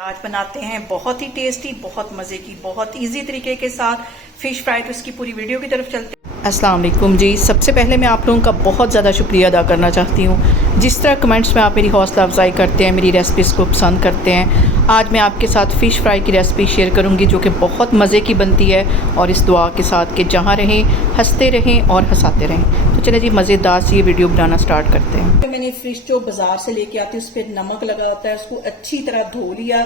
आज बनाते हैं बहुत ही टेस्टी, बहुत मज़े की, बहुत इजी तरीके के साथ फ़िश फ्राई। तो इसकी पूरी वीडियो की तरफ चलते हैं। अस्सलाम वालेकुम जी। सबसे पहले मैं आप लोगों का बहुत ज़्यादा शुक्रिया अदा करना चाहती हूँ। जिस तरह कमेंट्स में आप मेरी हौसला अफजाई करते हैं, मेरी रेसिपीज़ को पसंद करते हैं। आज मैं आपके साथ फ़िश फ्राई की रेसिपी शेयर करूँगी जो कि बहुत मज़े की बनती है, और इस दुआ के साथ कि जहाँ रहें हंसते रहें और हंसाते रहें। तो चलिए जी, मज़ेदार सी ये वीडियो बनाना स्टार्ट करते हैं। मैंने फिश जो बाजार से लेके आती है उस पर नमक लगा होता है, उसको अच्छी तरह धो लिया।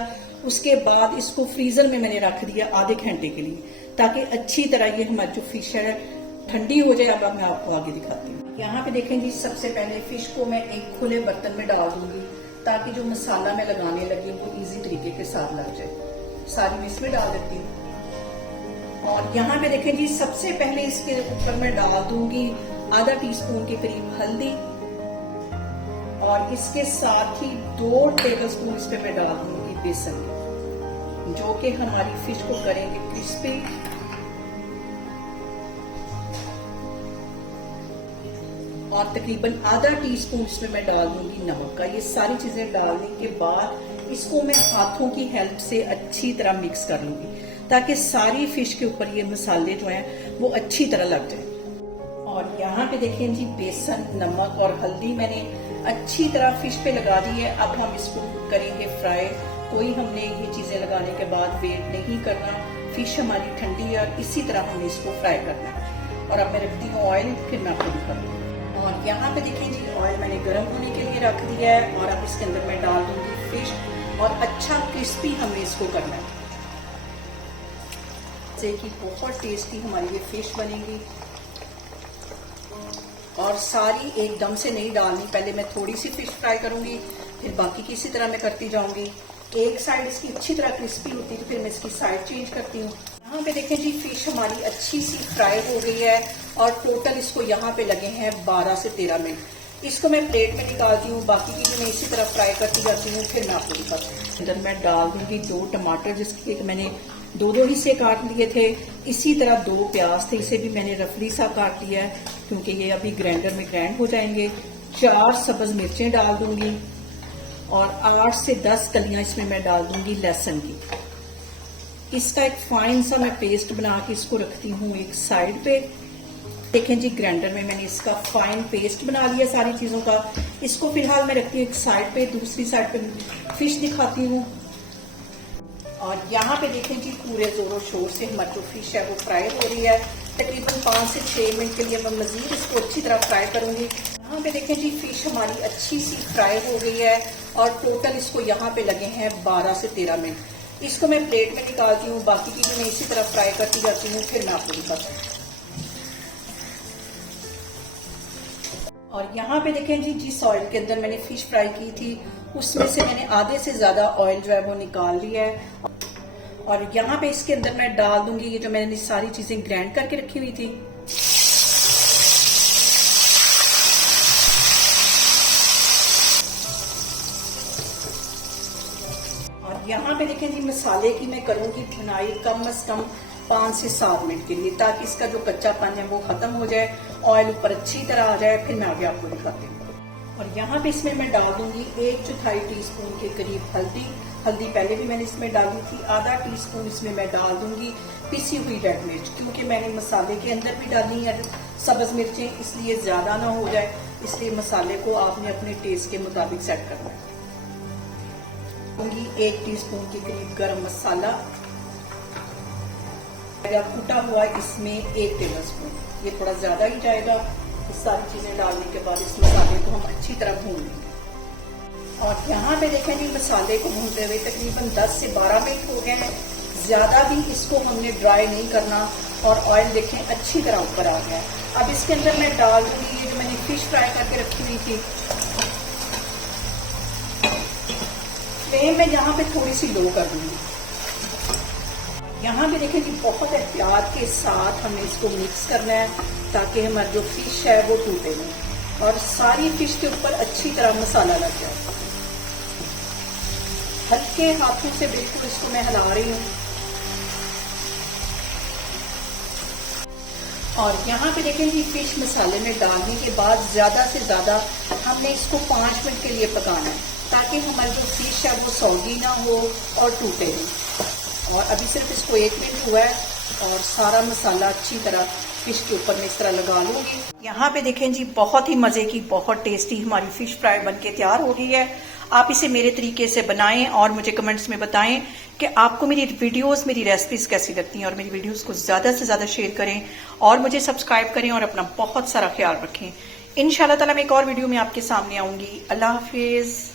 उसके बाद इसको फ्रीजर में मैंने रख दिया आधे घंटे के लिए, ताकि अच्छी तरह ये हमारी जो फिश है ठंडी हो जाए। अब मैं आपको आगे दिखाती हूँ। यहाँ पे देखें जी, सबसे पहले फिश को मैं एक खुले बर्तन में डाल दूंगी ताकि जो मसाला मैं लगाने लगी वो इजी तरीके के साथ लग जाए। सारी मैं इसमें डाल देती हूँ। और यहाँ पे देखें जी, सबसे पहले इसके ऊपर मैं डाल दूंगी आधा टीस्पून के करीब हल्दी, और इसके साथ ही 2 टेबलस्पून इस पे मैं डाल दूंगी बेसन, जो कि हमारी फिश को करेंगे क्रिस्पी। और तकरीबन आधा टीस्पून इसमें मैं डाल दूंगी नमक का। ये सारी चीजें डालने के बाद इसको मैं हाथों की हेल्प से अच्छी तरह मिक्स कर लूंगी, ताकि सारी फिश के ऊपर ये मसाले जो हैं वो अच्छी तरह लग जाए। और यहाँ पे देखें जी, बेसन, नमक और हल्दी मैंने अच्छी तरह फिश पे लगा दी है। अब हम इसको करेंगे फ्राई। कोई हमने ये चीजें लगाने के बाद वेट नहीं करना। फिश हमारी ठंडी है और इसी तरह हमने इसको फ्राई करना है। और अब मैं रखती हूँ ऑयल, फिर मैं आपको दिखाऊंगी। और यहाँ पे देखिए जी, ऑयल मैंने गर्म होने के लिए रख दिया है, और अब इसके अंदर मैं डाल दूंगी फिश, और अच्छा क्रिस्पी हमें इसको करना है, जैसे कि बहुत टेस्टी हमारी ये फिश बनेगी। और सारी एकदम से नहीं डालनी, पहले मैं थोड़ी सी फिश फ्राई करूंगी, फिर बाकी की इसी तरह मैं करती जाऊंगी। एक साइड इसकी अच्छी तरह क्रिस्पी होती है तो फिर मैं इसकी साइड चेंज करती हूँ। यहाँ पे देखें जी, फिश हमारी अच्छी सी फ्राई हो गई है, और टोटल इसको यहाँ पे लगे हैं 12 से 13 मिनट। इसको मैं प्लेट में निकालती हूँ, बाकी की भी मैं इसी तरह फ्राई करती जाती हूँ, फिर मैं आपको दिखाती हूँ। अंदर मैं डाल दूंगी 2 टमाटर, जिसके मैंने 2 हिस्से काट लिए थे। इसी तरह 2 प्याज थे, इसे भी मैंने रफली सा काट लिया है, क्योंकि ये अभी ग्राइंडर में ग्राइंड हो जाएंगे। 4 सब्ज मिर्चें डाल दूंगी, और 8 से 10 कलियां इसमें मैं डाल दूंगी लहसुन की। इसका एक फाइन सा मैं पेस्ट बना के इसको रखती हूँ एक साइड पे। देखें जी, ग्राइंडर में मैंने इसका फाइन पेस्ट बना लिया सारी चीजों का। इसको फिलहाल मैं रखती हूँ एक साइड पे। दूसरी साइड पे फिश दिखाती हूँ। और यहाँ पे देखें जी, पूरे जोरों शोर से हमारी जो फिश है वो फ्राई हो रही है। तकरीबन 5 से 6 मिनट के लिए मैं मजीद इसको अच्छी तरह फ्राई करूंगी। यहाँ पे देखें जी, फिश हमारी अच्छी सी फ्राई हो गई है, और टोटल इसको यहाँ पे लगे हैं 12 से 13 मिनट। इसको मैं प्लेट में निकालती हूँ, बाकी की भी मैं इसी तरह फ्राई करती जाती हूँ, फिर मैं आपको दिखाती हूँ। और यहाँ पे देखें जी, जिस ऑयल के अंदर मैंने फिश फ्राई की थी उसमें से मैंने आधे से ज्यादा ऑयल जो है वो निकाल लिया है। और यहाँ पे इसके अंदर मैं डाल दूंगी ये जो मैंने सारी चीजें ग्राइंड करके रखी हुई थी। और यहाँ पे देखें जी, मसाले की मैं करूंगी भुनाई कम से कम 5 से 7 मिनट के लिए, ताकि इसका जो कच्चापन है वो खत्म हो जाए, ऑयल ऊपर अच्छी तरह आ जाए। फिर मैं आगे आपको दिखाती हूँ। और यहाँ पे इसमें मैं डाल दूंगी 1/4 टीस्पून के करीब हल्दी। हल्दी पहले भी मैंने इसमें डाली थी। आधा टीस्पून इसमें मैं डाल दूंगी पिसी हुई रेड मिर्च, क्योंकि मैंने मसाले के अंदर भी डाली है सब्ज मिर्चें, इसलिए ज्यादा ना हो जाए। इसलिए मसाले को आपने अपने टेस्ट के मुताबिक सेट करना है। 1 टीस्पून के करीब गरम मसाला कूटा हुआ, इसमें 1 टेबलस्पून, ये थोड़ा ज्यादा ही जाएगा। इस सारी चीजें डालने के बाद इस मसाले को हम अच्छी तरह भून लेंगे। और यहाँ पे देखें जी, मसाले को भूनते हुए तकरीबन 10 से 12 मिनट हो गए हैं। ज्यादा भी इसको हमने ड्राई नहीं करना। और ऑयल देखें अच्छी तरह ऊपर आ गया है। अब इसके अंदर मैं डाल दूंगी ये जो मैंने फिश फ्राई करके रखी हुई थी। फ्लेम में यहाँ पे थोड़ी सी लो कर दूंगी। यहाँ पे देखें कि बहुत एहतियात के साथ हमें इसको मिक्स करना है, ताकि हमारी जो फिश है वो टूटे नहीं, और सारी फिश के ऊपर अच्छी तरह मसाला लग जाए। हल्के हाथों से बिल्कुल इसको मैं हिला रही हूँ। और यहाँ पे देखें जी, फिश मसाले में डालने के बाद ज्यादा से ज्यादा हमने इसको 5 मिनट के लिए पकाना है। ताकि हमारी जो फिश है वो सॉगी ना हो और टूटे नहीं। और अभी सिर्फ इसको 1 मिनट हुआ है और सारा मसाला अच्छी तरह फिश के ऊपर मैं इस तरह लगा लूंगी। यहाँ पे देखें जी, बहुत ही मजे की, बहुत टेस्टी हमारी फिश फ्राई बनके तैयार हो गई है। आप इसे मेरे तरीके से बनाएं और मुझे कमेंट्स में बताएं कि आपको मेरी वीडियोस, मेरी रेसिपीज कैसी लगती हैं, और मेरी वीडियोस को ज्यादा से ज्यादा शेयर करें और मुझे सब्सक्राइब करें और अपना बहुत सारा ख्याल रखें। इंशाल्लाह ताला मैं एक और वीडियो में आपके सामने आऊंगी। अल्लाह हाफिज।